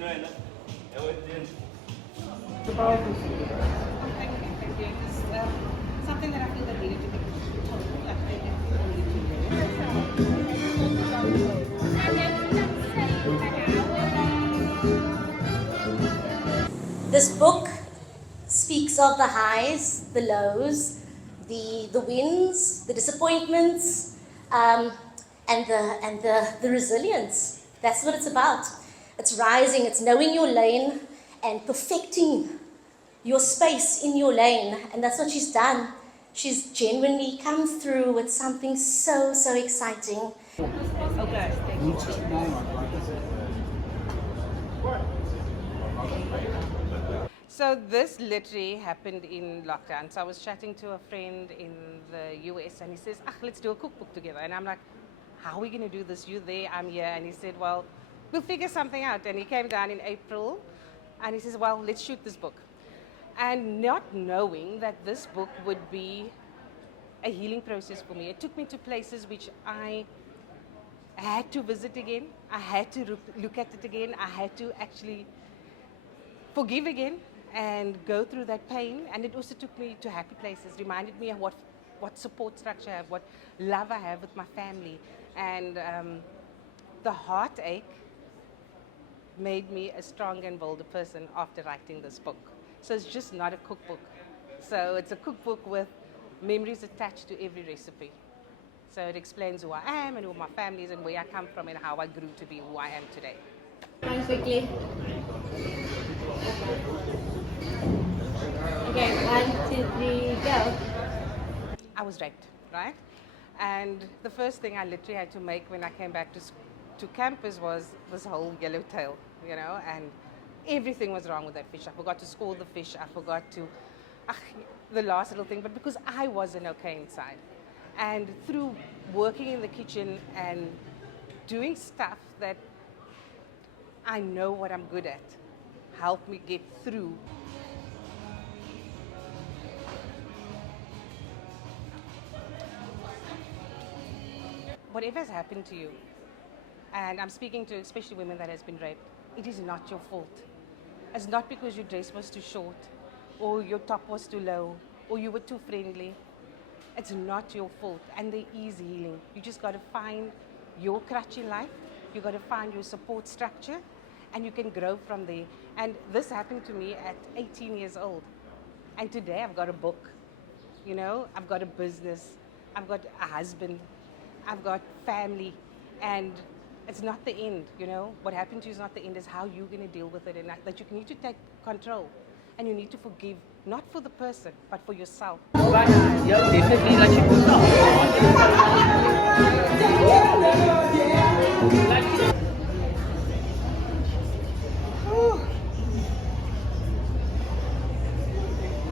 It's a powerful scene. Thank you. It's something that I feel that needed to be told. I think it needed to be. This book speaks of the highs, the lows, the wins, the disappointments, and the resilience. That's what it's about. It's rising, it's knowing your lane and perfecting your space in your lane. And that's what she's done. She's genuinely come through with something so, so exciting. Okay. So this literally happened in lockdown. So I was chatting to a friend in the US and he says, let's do a cookbook together. And I'm like, how are we going to do this? You there, I'm here. And he said, well, we'll figure something out. And he came down in April and he says, well, let's shoot this book. And not knowing that this book would be a healing process for me. It took me to places which I had to visit again. I had to look at it again. I had to actually forgive again and go through that pain. And it also took me to happy places, reminded me of what support structure I have, what love I have with my family. And the heartache made me a stronger and bolder person after writing this book. So it's just not a cookbook. So it's a cookbook with memories attached to every recipe. So it explains who I am and who my family is and where I come from and how I grew to be who I am today. One quickly. Okay, 1, 2, 3, go. I was raped, right? And the first thing I literally had to make when I came back to campus was this whole yellowtail, you know, and everything was wrong with that fish. I forgot to score the fish. I forgot to, the last little thing, but because I wasn't okay inside. And through working in the kitchen and doing stuff that I know what I'm good at, helped me get through. Whatever has happened to you, and I'm speaking to especially women that has been raped, it is not your fault. It's not because your dress was too short, or your top was too low, or you were too friendly. It's not your fault, and there is healing. You just got to find your crutch in life. You got to find your support structure, and you can grow from there. And this happened to me at 18 years old, and today I've got a book. You know, I've got a business. I've got a husband. I've got family, and it's not the end, you know. What happened to you is not the end, it's how you're going to deal with it, and that you need to take control, and you need to forgive, not for the person, but for yourself. Definitely,